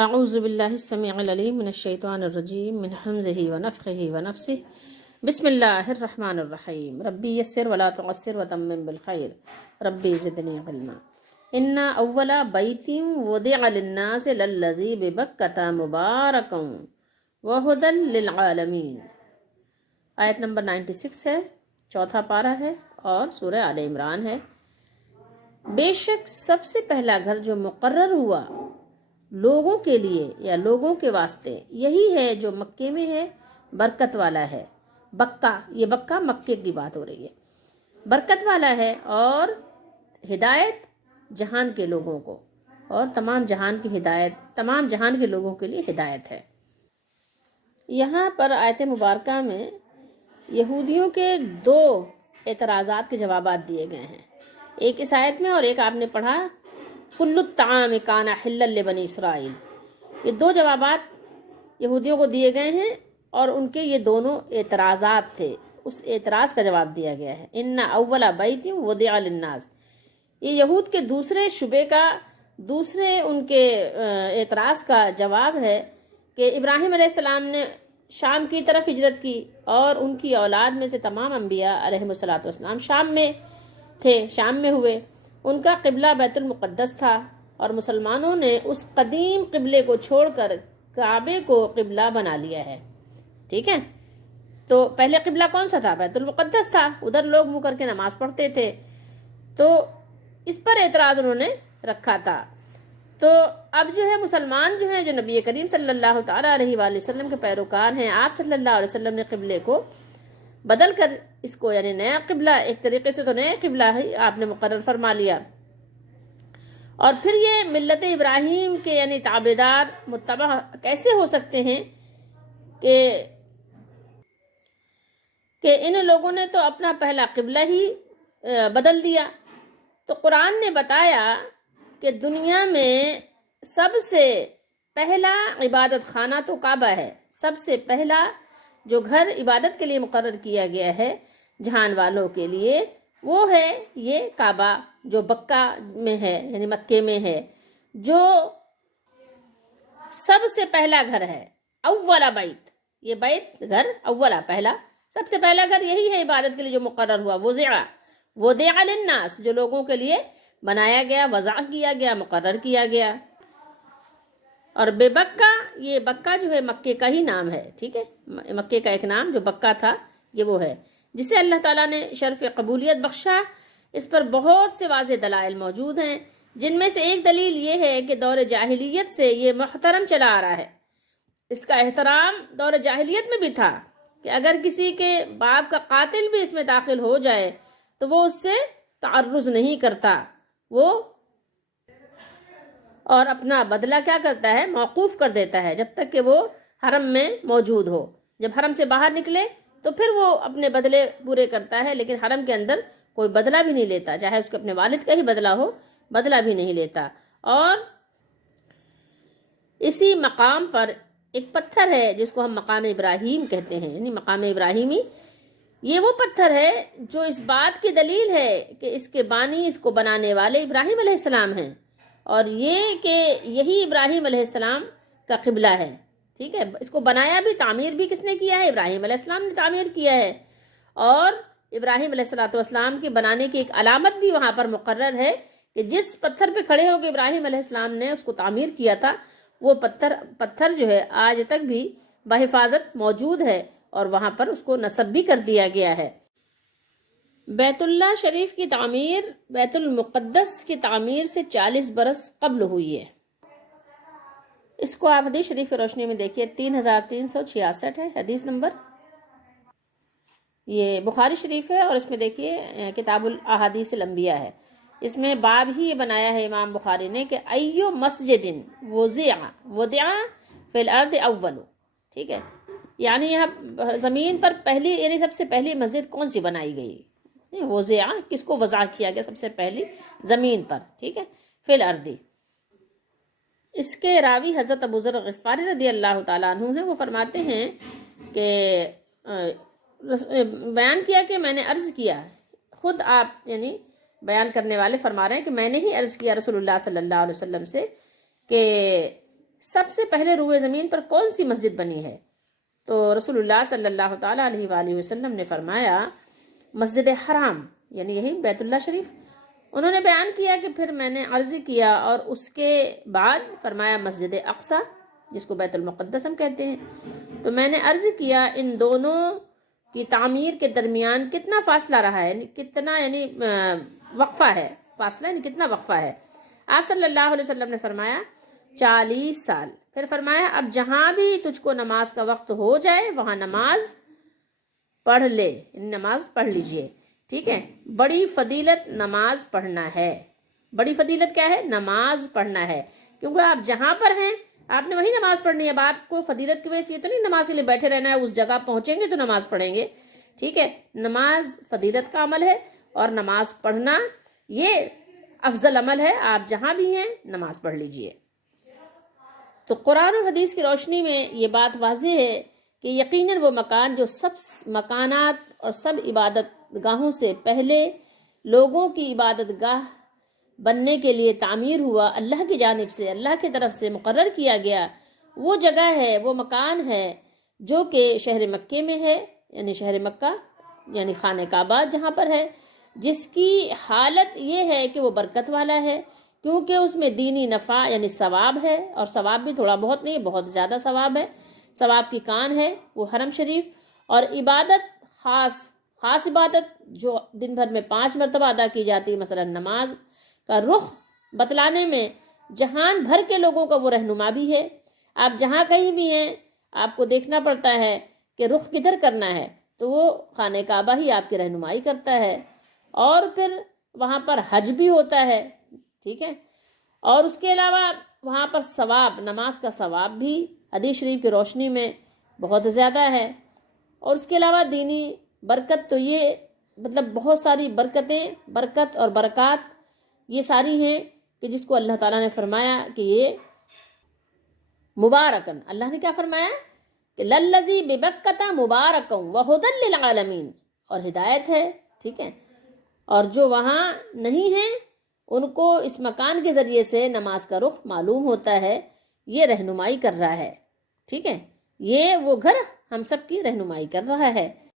اعوذ باللہ السمیع العلیم من الشیطان الرجیم من حمزہ ونفخہ ونفسہ بسم اللہ الرحمن الرحیم ربی یسر ولا تعسر وتمم بالخیر ربی زدنی علما ان اول بیت وضع للناس للذی ببکۃ مبارکا وہدی للعالمین۔ آیت نمبر 96 ہے، چوتھا پارہ ہے اور سورہ آل عمران ہے۔ بے شک سب سے پہلا گھر جو مقرر ہوا لوگوں کے لیے یا لوگوں کے واسطے یہی ہے جو مکے میں ہے، برکت والا ہے۔ بکہ، یہ بکہ مکے کی بات ہو رہی ہے، برکت والا ہے اور ہدایت جہان کے لوگوں کو، اور تمام جہان کی ہدایت، تمام جہان کے لوگوں کے لیے ہدایت ہے۔ یہاں پر آیت مبارکہ میں یہودیوں کے دو اعتراضات کے جوابات دیے گئے ہیں، ایک اس آیت میں اور ایک آپ نے پڑھا کل الطعام کان حلا لبنی اسرائیل۔ یہ دو جوابات یہودیوں کو دیے گئے ہیں اور ان کے یہ دونوں اعتراضات تھے، اس اعتراض کا جواب دیا گیا ہے۔ ان اول بیت وضع للناس، یہ یہود کے دوسرے شبے کا، دوسرے ان کے اعتراض کا جواب ہے کہ ابراہیم علیہ السلام نے شام کی طرف ہجرت کی اور ان کی اولاد میں سے تمام انبیاء علیہ الصلوۃ والسلام شام میں تھے، شام میں ہوئے۔ ان کا قبلہ بیت المقدس تھا اور مسلمانوں نے اس قدیم قبلے کو چھوڑ کر کعبے کو قبلہ بنا لیا ہے، ٹھیک ہے؟ تو پہلے قبلہ کون سا تھا؟ بیت المقدس تھا، ادھر لوگ منہ کر کے نماز پڑھتے تھے، تو اس پر اعتراض انہوں نے رکھا تھا۔ تو اب جو ہے مسلمان جو ہیں، جو نبی کریم صلی اللہ تعالیٰ علیہ وآلہ وسلم کے پیروکار ہیں، آپ صلی اللہ علیہ وسلم نے قبلے کو بدل کر اس کو، یعنی نیا قبلہ، ایک طریقے سے تو نیا قبلہ ہی آپ نے مقرر فرما لیا، اور پھر یہ ملت ابراہیم کے یعنی تابعدار متبع کیسے ہو سکتے ہیں کہ ان لوگوں نے تو اپنا پہلا قبلہ ہی بدل دیا۔ تو قرآن نے بتایا کہ دنیا میں سب سے پہلا عبادت خانہ تو کعبہ ہے، سب سے پہلا جو گھر عبادت کے لیے مقرر کیا گیا ہے جہان والوں کے لیے، وہ ہے یہ کعبہ جو بکہ میں ہے، یعنی مکے میں ہے، جو سب سے پہلا گھر ہے۔ اولا بیت، یہ بیت گھر اولا پہلا، سب سے پہلا گھر یہی ہے عبادت کے لیے جو مقرر ہوا۔ وضع للناس، جو لوگوں کے لیے بنایا گیا، وضع کیا گیا، مقرر کیا گیا۔ اور بے بکہ، یہ بکہ جو ہے مکے کا ہی نام ہے، ٹھیک ہے؟ مکے کا ایک نام جو بکہ تھا یہ وہ ہے، جسے اللہ تعالیٰ نے شرف قبولیت بخشا۔ اس پر بہت سے واضح دلائل موجود ہیں، جن میں سے ایک دلیل یہ ہے کہ دور جاہلیت سے یہ محترم چلا آ رہا ہے۔ اس کا احترام دور جاہلیت میں بھی تھا کہ اگر کسی کے باپ کا قاتل بھی اس میں داخل ہو جائے تو وہ اس سے تعرض نہیں کرتا، وہ اور اپنا بدلہ کیا کرتا ہے؟ موقوف کر دیتا ہے جب تک کہ وہ حرم میں موجود ہو۔ جب حرم سے باہر نکلے تو پھر وہ اپنے بدلے پورے کرتا ہے، لیکن حرم کے اندر کوئی بدلہ بھی نہیں لیتا، چاہے اس کے اپنے والد کا ہی بدلہ ہو، بدلہ بھی نہیں لیتا۔ اور اسی مقام پر ایک پتھر ہے جس کو ہم مقام ابراہیم کہتے ہیں، یعنی مقام ابراہیمی، یہ وہ پتھر ہے جو اس بات کی دلیل ہے کہ اس کے بانی، اس کو بنانے والے ابراہیم علیہ السلام ہیں، اور یہ کہ یہی ابراہیم علیہ السلام کا قبلہ ہے، ٹھیک ہے؟ اس کو بنایا بھی، تعمیر بھی کس نے کیا ہے؟ ابراہیم علیہ السلام نے تعمیر کیا ہے، اور ابراہیم علیہ السلام کے بنانے کی ایک علامت بھی وہاں پر مقرر ہے کہ جس پتھر پہ کھڑے ہو کے ابراہیم علیہ السلام نے اس کو تعمیر کیا تھا، وہ پتھر جو ہے آج تک بھی بحفاظت موجود ہے، اور وہاں پر اس کو نصب بھی کر دیا گیا ہے۔ بیت اللہ شریف کی تعمیر بیت المقدس کی تعمیر سے 40 برس قبل ہوئی ہے۔ اس کو آپ حدیث شریف کی روشنی میں دیکھیے، 3366 ہے حدیث نمبر، یہ بخاری شریف ہے، اور اس میں دیکھیے کتاب الاحادیث الانبیاء ہے، اس میں باب ہی یہ بنایا ہے امام بخاری نے کہ ایو مسجد وضع فی الارض اول، ٹھیک ہے؟ یعنی یہاں زمین پر پہلی، یعنی سب سے پہلی مسجد کون سی بنائی گئی؟ وضع، کس کو وضع کیا گیا سب سے پہلی؟ زمین پر، ٹھیک ہے؟ فی الارض۔ اس کے راوی حضرت ابو ذر غفاری رضی اللہ تعالیٰ عنہ ہیں، وہ فرماتے ہیں کہ بیان کیا کہ میں نے عرض کیا، خود آپ یعنی بیان کرنے والے فرما رہے ہیں کہ میں نے ہی عرض کیا رسول اللہ صلی اللہ علیہ وسلم سے کہ سب سے پہلے روئے زمین پر کون سی مسجد بنی ہے؟ تو رسول اللہ صلی اللہ تعالیٰ علیہ وآلہ وسلم نے فرمایا مسجد حرام، یعنی یہی بیت اللہ شریف۔ انہوں نے بیان کیا کہ پھر میں نے عرض کیا اور اس کے بعد فرمایا مسجد اقصیٰ، جس کو بیت المقدس ہم کہتے ہیں۔ تو میں نے عرض کیا ان دونوں کی تعمیر کے درمیان کتنا فاصلہ رہا ہے، کتنا یعنی وقفہ ہے، فاصلہ یعنی کتنا وقفہ ہے؟ آپ صلی اللہ علیہ وسلم نے فرمایا 40 سال۔ پھر فرمایا اب جہاں بھی تجھ کو نماز کا وقت ہو جائے وہاں نماز پڑھ لے، نماز پڑھ لیجئے، ٹھیک ہے۔ بڑی فضیلت نماز پڑھنا ہے۔ بڑی فضیلت کیا ہے؟ نماز پڑھنا ہے، کیونکہ آپ جہاں پر ہیں آپ نے وہی نماز پڑھنی ہے۔ اب آپ کو فضیلت کی وجہ سے یہ تو نہیں نماز کے لیے بیٹھے رہنا ہے، اس جگہ پہنچیں گے تو نماز پڑھیں گے، ٹھیک ہے۔ نماز فضیلت کا عمل ہے اور نماز پڑھنا یہ افضل عمل ہے۔ آپ جہاں بھی ہیں نماز پڑھ لیجئے۔ تو قرآن و حدیث کی روشنی میں یہ بات واضح ہے کہ یقیناً وہ مکان جو سب مکانات اور سب عبادت گاہوں سے پہلے لوگوں کی عبادت گاہ بننے کے لیے تعمیر ہوا، اللہ کی جانب سے، اللہ کی طرف سے مقرر کیا گیا، وہ جگہ ہے، وہ مکان ہے جو کہ شہر مکے میں ہے، یعنی شہر مکہ یعنی خانہ کعبہ جہاں پر ہے، جس کی حالت یہ ہے کہ وہ برکت والا ہے، کیونکہ اس میں دینی نفع یعنی ثواب ہے، اور ثواب بھی تھوڑا بہت نہیں، بہت زیادہ ثواب ہے، ثواب کی کان ہے وہ حرم شریف۔ اور عبادت خاص عبادت جو دن بھر میں 5 مرتبہ ادا کی جاتی ہے، مثلا نماز کا رخ بتلانے میں جہان بھر کے لوگوں کا وہ رہنما بھی ہے۔ آپ جہاں کہیں بھی ہیں آپ کو دیکھنا پڑتا ہے کہ رخ کدھر کرنا ہے، تو وہ خانہ کعبہ ہی آپ کی رہنمائی کرتا ہے۔ اور پھر وہاں پر حج بھی ہوتا ہے، ٹھیک ہے۔ اور اس کے علاوہ وہاں پر ثواب، نماز کا ثواب بھی حدیث شریف کی روشنی میں بہت زیادہ ہے۔ اور اس کے علاوہ دینی برکت تو یہ مطلب بہت ساری برکت اور برکات یہ ساری ہیں کہ جس کو اللہ تعالیٰ نے فرمایا کہ یہ مبارکن، اللہ نے کیا فرمایا کہ للذی ببکۃ مبارکا وہدی للعالمین، اور ہدایت ہے، ٹھیک ہے۔ اور جو وہاں نہیں ہیں ان کو اس مکان کے ذریعے سے نماز کا رخ معلوم ہوتا ہے، یہ رہنمائی کر رہا ہے، ٹھیک ہے۔ یہ وہ گھر ہم سب کی رہنمائی کر رہا ہے۔